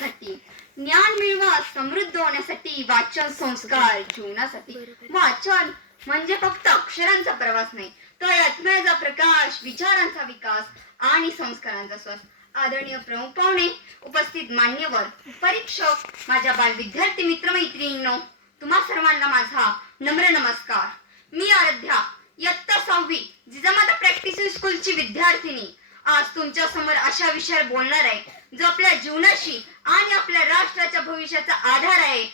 होण्यासाठी, ज्ञान मिळवा समृद्ध होण्यासाठी, वाचन संस्कार जीवनासाठी. वाचन म्हणजे फक्त अक्षरांचा प्रवास नाही, तर आत्म्याचा प्रकाश, विचारांचा विकास आणि संस्कारांचा श्वास. आदरणीय प्रमुख पाहुणे, उपस्थित मान्यवर, परीक्षक, माझ्या बाल विद्यार्थी मित्रमैत्रिणींनो, तुम्हा सर्वांना माझा नम्र नमस्कार. मी आराध्या, इयत्ता 6वी, जिजामाता प्रॅक्टिस स्कूलची विद्यार्थिनी. आज तुमच्या समोर अशा विषयावर बोलणार आहे जो आपल्या जीवनाशी आणि आपल्या राष्ट्राच्या भविष्याचा आधार आहे.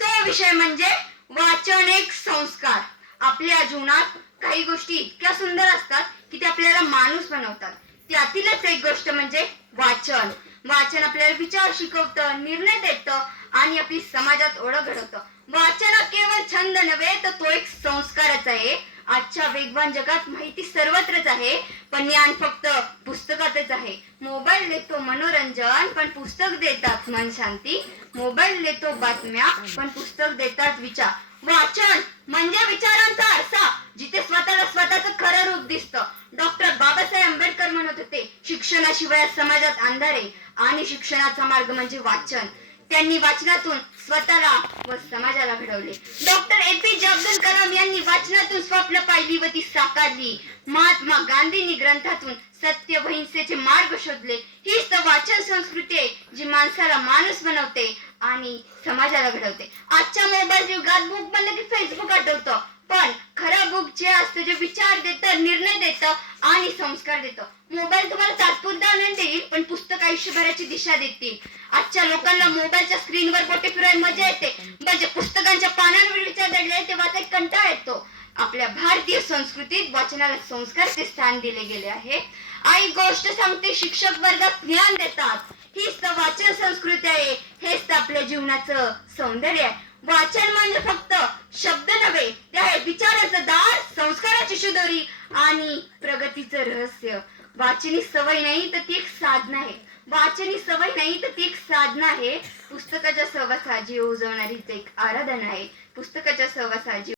तो विषय म्हणजे वाचन एक संस्कार. आपल्या जीवनात काही गोष्टी इतक्या सुंदर असतात की ते आपल्याला माणूस बनवतात. त्यातीलच एक गोष्ट म्हणजे वाचन. वाचन आपल्याला विचार शिकवतं, निर्णय देतं आणि आपली समाजात ओळख घडवतं. वाचन हा केवळ छंद नव्हे, तर तो एक संस्कारच आहे. आजच्या वेगवान जगात माहिती सर्वत्रच आहे, पण ज्ञान फक्त पुस्तकातच आहे. मोबाईल देतो मनोरंजन, पण पुस्तक देतात मन शांती. मोबाईल देतो बातम्या, पण पुस्तक देतात विचार. वाचन म्हणजे विचारांचा आरसा, जिथे स्वतःला स्वतःचं खरं रूप दिसतं. डॉक्टर बाबासाहेब आंबेडकर म्हणत होते, शिक्षणाशिवाय समाजात अंधार आहे आणि शिक्षणाचा मार्ग म्हणजे वाचन. त्यांनी वाचनातून स्वतःला व समाजाला घडवले. डॉक्टर एपीजे अब्दुल कलाम यांनी वाचनातून स्वप्न पाहिली व ती साकारली. महात्मा गांधींनी ग्रंथातून सत्य व हिंसेचे मार्ग शोधले. हीच तर वाचन संस्कृती आहे, जी माणसाला माणूस बनवते आणि समाजाला घडवते. आजच्या मोबाईल युगात बुक म्हणलं की फेसबुक आठवतं, पण खरं बुक जे असतं, जे विचार देतं, निर्णय देतं आणि संस्कार देतं. मोबाईल तुम्हाला तात्पुरता आनंद देईल, पण पुस्तक आयुष्यभराची दिशा देतील. आजच्या लोकांना मोबाईलच्या स्क्रीनवर बोटे फिरवायला मजा येते, म्हणजे पुस्तकांच्या पानांवर विचार दडले ते वाचायला कंटाळा येतो. आपल्या भारतीय संस्कृतीत वाचनाला संस्काराचे स्थान दिले गेले आहे. आई गोष्ट सांगते, शिक्षक वर्गात ज्ञान देतात. हीच तर वाचन संस्कृती आहे. हेच तर आपल्या जीवनाचं सौंदर्य आहे. वाचन म्हणजे फक्त शब्द नव्हे, ते आहे विचाराचं दार, संस्काराची शिदोरी आणि प्रगतीचं रहस्य. वाचनी सवय नाही तर ती एक साधना आहे. वाचनी सवय नाही तर ती एक साधना आहे. पुस्तकाच्या सहवासात जीव उजवणारीच एक आराधना आहे. पुस्तकाच्या सहवासात